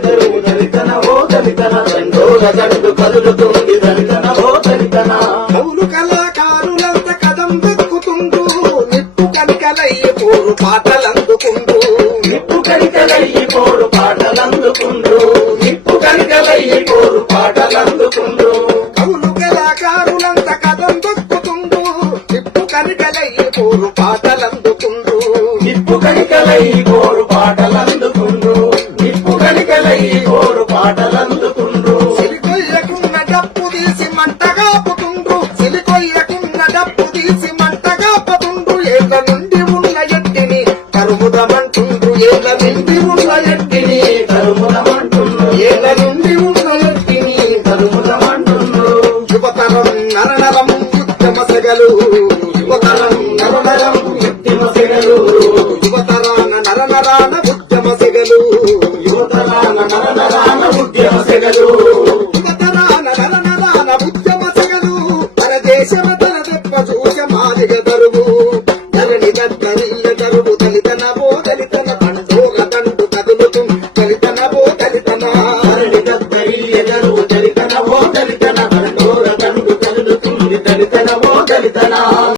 బెదరు దళితన ఓ దళితన చండోల జడులు కదులుతుంది దళితన ఓ దళితన పౌరు కళాకారులంత కదం దక్కుతుండు నిప్పు కనికలయ్యి పోరు పాటలందుకుండు. నిప్పు కనికలయ్యి పోరు పాటలందుకుండు నిప్పు కనికలయ్యి పోరు పాటలందుకుండు. కవులు కళాకారులంత కదం దక్కుతుండు నిప్పు కనికలయ్యి పోరు పాటలందుకుండు. నిప్పు కనికలయ్యి పోరు పాటలందు తీసి మంటగా పతుండ్రు ఏళ్ళ నుండి ఉన్న ఎట్టిని కరుముదమంటుండ్రు ఏళ్ళ నుండి ఉన్న ఎట్టిని తరుములమంటుండ్రు ఏళ్ళ నుండి ఉన్న ఎట్టిని తరుములమంటుండ్రు యువతరం నరనరం ఉద్యమసగలు యువతరం నరనరం యుక్తిమ సెగలు యువతరాన నరనరాన ఉద్యమ సెగలు యువతరాన నరనరాన ఉద్యమసగలు మన పెడతనా